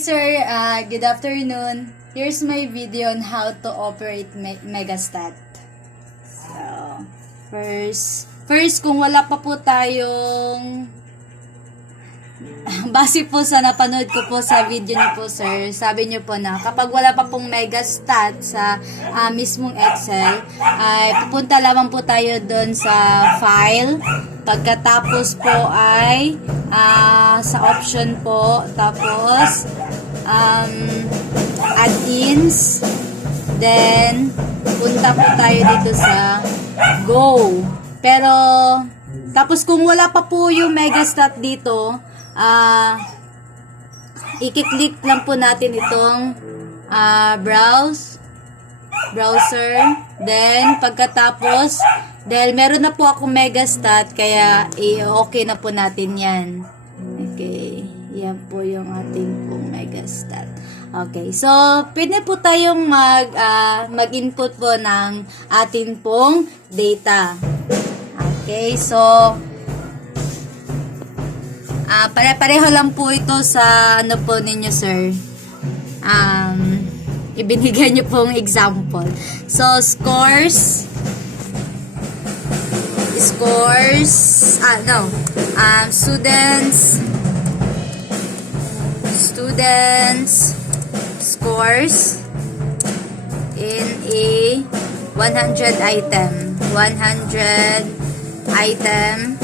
sir, good afternoon. Here's my video on how to operate Megastat. So, first kung wala pa po tayong base po sa napanood ko po sa video niyo po sir, sabi niyo po na kapag wala pa pong Megastat sa mismong Excel, ay pupunta lamang po tayo doon sa file. Pagkatapos po ay sa option po, tapos add-ins, then punta po tayo dito sa go. Pero tapos kung wala pa po yung Megastat dito, i-click lang po natin itong browser, then pagkatapos dahil meron na po akong Megastat, kaya okay na po natin yan. Okay, yan po yung ating pong Megastat. Okay, so pwede po tayong mag-input po ng ating pong data. Okay, so pare-pareho lang po ito sa ano po ninyo sir. Ibinigay niyo pong example. So students, scores in a 100 item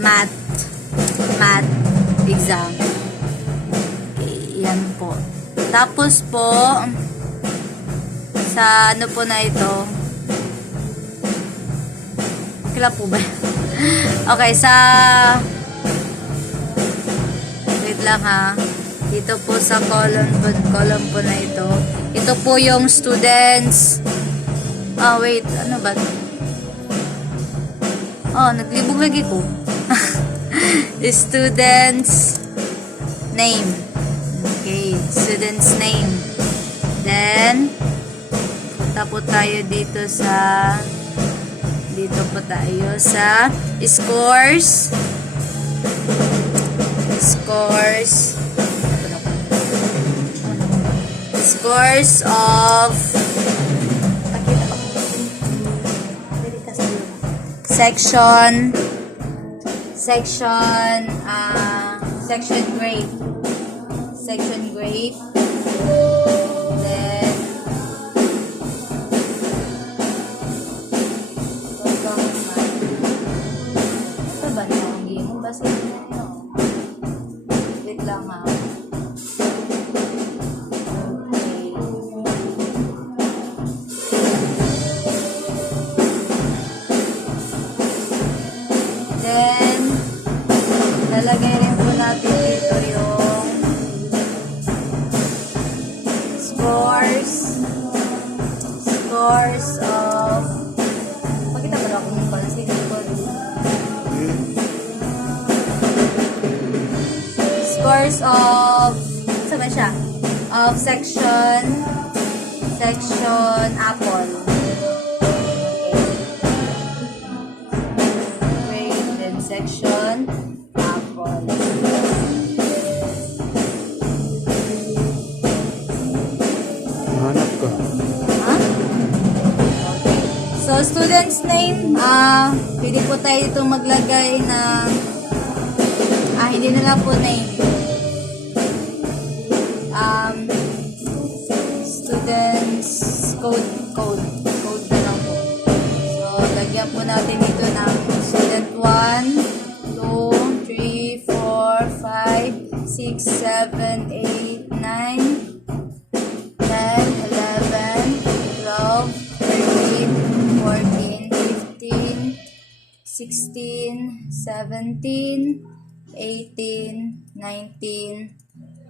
math exam. Okay, yan po. Tapos po sa ano po na ito, kila po ba? Okay, wait lang ha. Dito po sa column po na ito. Ito po yung students. Wait, ano ba? Naglibog lagi ko. Students name. Okay, students name. Then punta po tayo dito po tayo sa scores of section grade, then ito ba na ang game mo? Basta ito na yun. Wait lang ha. Then lalagay rin po natin dito yung scores of pakita ba na kung pansin ko scores of saan ba siya? Of section Apple. Grade, then section Apple. Hanap ko. Okay. So, student's name, pwede po tayo itong maglagay ng hindi na lang po name. Students code na lang po. So, lagyan po natin ito ng student 1, 2, 3, 4, 5, 6, 7, 8, 9, 10, 11, 12, 13, 14, 15, 16, 17, 18, 19,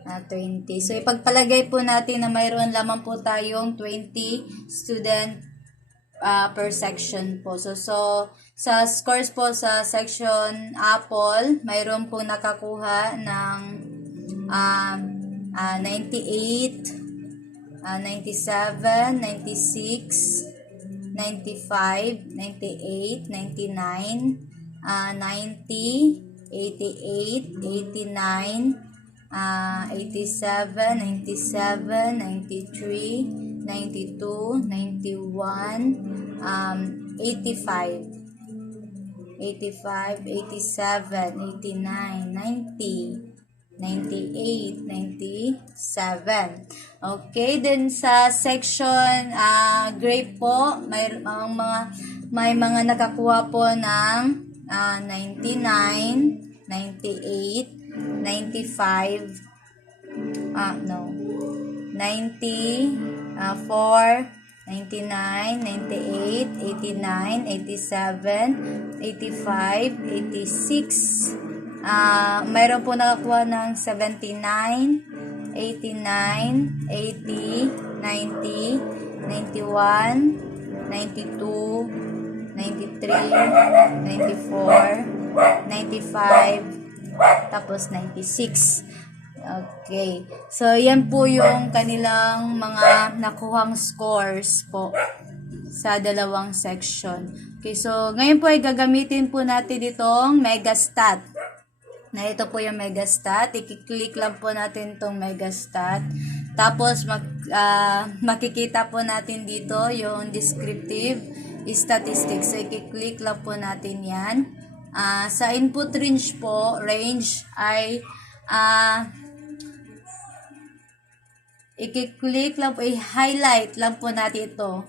20. So, ipagpalagay po natin na mayroon lamang po tayong 20 student per section po. So, sa scores po sa section Apple, mayroon po nakakuha ng 98, 97, 96, 95, 98, 99, 90, 88, 89, 87, 97, 93, 92, 91, 85, 87, 89, 90, 98, 97. Okay, then sa section grade po, may mga nakakuha po ng 99, 98, 95, 90, 4, 99, 98, 89, 87, 85, 86. Mayroon po nakakuha ng 79, 89, 80, 90, 91, 92, 93, 94, 95, tapos 96. Okay. So, yan po yung kanilang mga nakuhang scores po sa dalawang section. Okay, so ngayon po ay gagamitin po natin itong Megastat. Na ito po yung Megastat. I-click lang po natin itong Megastat. Tapos makikita po natin dito yung descriptive statistics. So, i-click lang po natin yan. Sa input range po, ay i-click lang po, i-highlight lang po natin ito.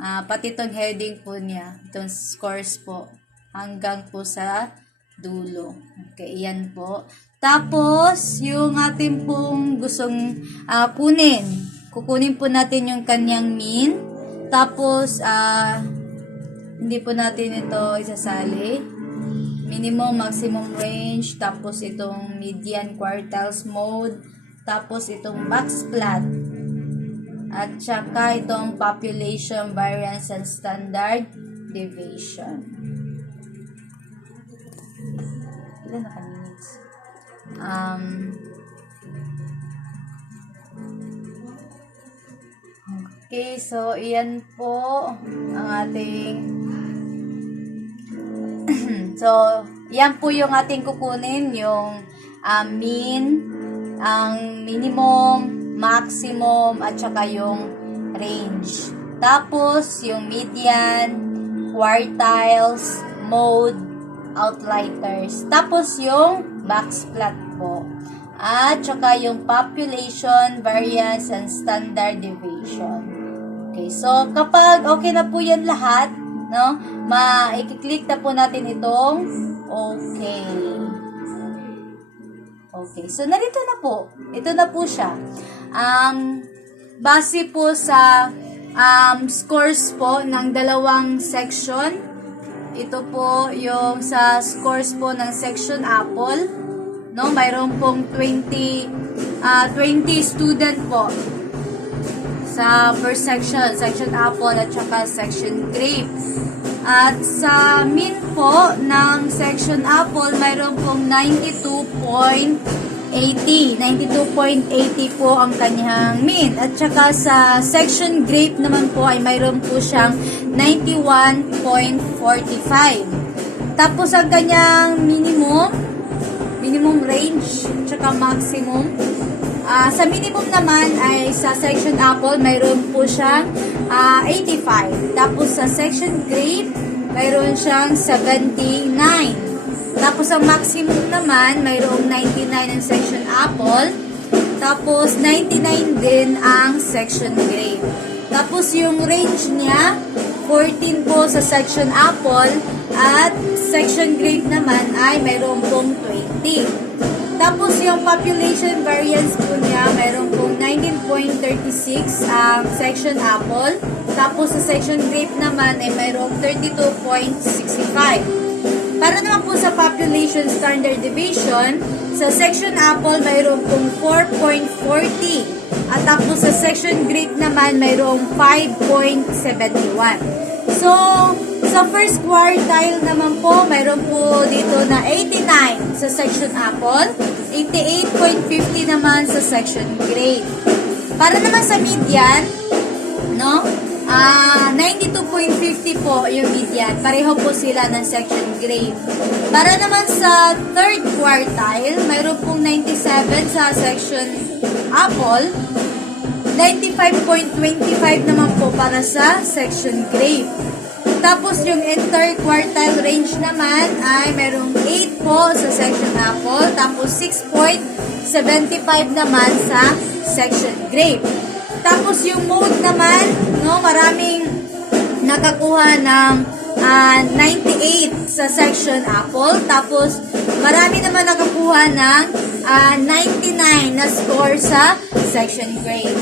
Pati itong heading po niya, itong scores po, hanggang po sa dulo. Okay, yan po. Tapos, yung ating pong gustong kukunin po natin yung kanyang mean. Tapos, hindi po natin ito isasali. Minimum, maximum range, tapos itong median quartiles mode, tapos itong box plot, at saka itong population variance and standard deviation. Ilan na minutes? Okay, so iyan po ang ating so, yan po yung ating kukunin, yung mean, ang minimum, maximum, at saka yung range. Tapos, yung median, quartiles, mode, outliers. Tapos, yung box plot po. At saka yung population, variance, and standard deviation. Okay, so kapag okay na po yan lahat, no, i-click na po natin itong okay. Okay, so narito na po. Ito na po siya. Base po sa scores po ng dalawang section. Ito po yung sa scores po ng section Apple. No, mayroon pong 20 student po sa first section, section Apple at saka section Grape. At sa mean po ng section Apple, mayroon pong 92.80 po ang kanyang mean. At saka sa section Grape naman po ay mayroon po siyang 91.45. Tapos ang kanyang minimum range, tsaka maximum. Sa minimum naman ay sa section Apple, mayroon po siyang 85. Tapos sa section Grape, mayroon siyang 79. Tapos ang maximum naman, mayroong 99 ang section Apple. Tapos 99 din ang section Grape. Tapos yung range niya, 14 po sa section Apple. At section Grape naman ay mayroon pong 20. Tapos yung population variance po niya, mayroon pong 19.36 ang section Apple. Tapos sa section Grape naman ay mayroong 32.65. Para naman po sa population standard deviation, sa section Apple mayroon pong 4.40. At tapos sa section Grape naman mayroong 5.71. So, sa first quartile naman po, mayroon po dito na 89 sa section Apple, 88.50 naman sa section Grape. Para naman sa median, no? 92.50 po yung median. Pareho po sila ng section grade. Para naman sa third quartile, mayroon pong 97 sa section apple, 95.25 naman po para sa section grape. Tapos yung interquartile range naman ay merong 8 po sa section apple, tapos 6.75 naman sa section grape. Tapos yung mode naman, no, maraming nakakuha ng 98 sa section apple, tapos marami naman nakakuha ng 99 na score sa section grape.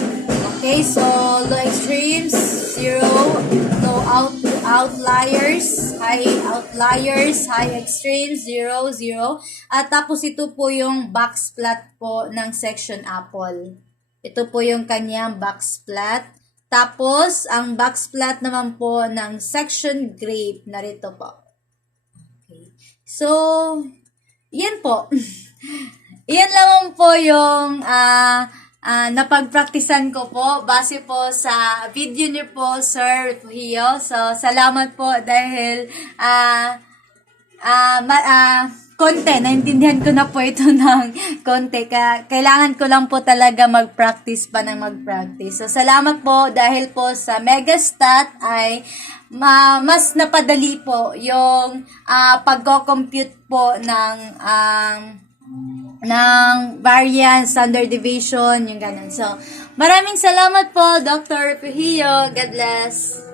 Okay, so low extremes, 0, no outliers, high extremes, 0, 0. At tapos ito po yung box plot po ng section apple. Ito po yung kanyang box plot. Tapos, ang box plot naman po ng section grape, narito po. Okay. So, yan po. Yan lamang po yung napagpraktisan ko po base po sa video niyo po, Sir Refugio. So, salamat po dahil konti, naintindihan ko na po ito ng konti. Kailangan ko lang po talaga mag-practice pa ng mag-practice. So, salamat po dahil po sa Megastat ay mas napadali po yung pagko-compute po ng variance, standard deviation, yung ganun. So, maraming salamat po, Dr. Refugio. God bless.